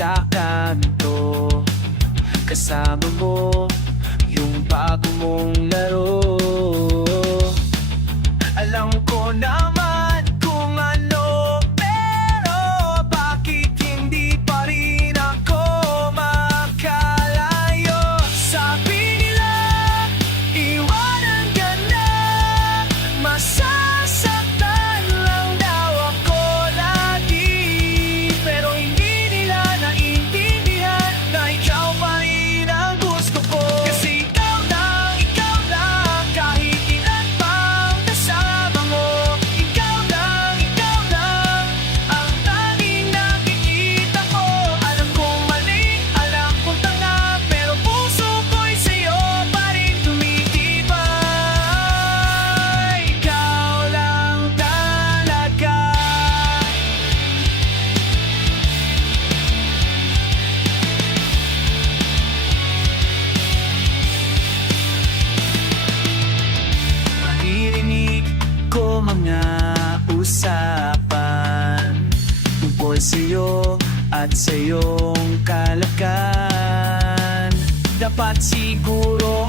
sa kanto. Kasama mo yung bago mong laro. Alam ko naman kung ano, pero bakit hindi pa rin ako makalayo? Sabi nila, iwanan ka na, masasaktan lang daw ako lagi. Pero hindi nila naiintindihan na ikaw pa rin ang gusto ko. Kasi ikaw lang, kahit ilan pang kasama mo. Ikaw lang ang tanging nakikita ko. Alam kong mali, alam kong tanga, pero puso ko'y sa'yo pa rin tumitibay. Ikaw lang talaga. Maririnig ko mga usapan tungkol sa'yo at sa iyong kalakaran. Dapat siguro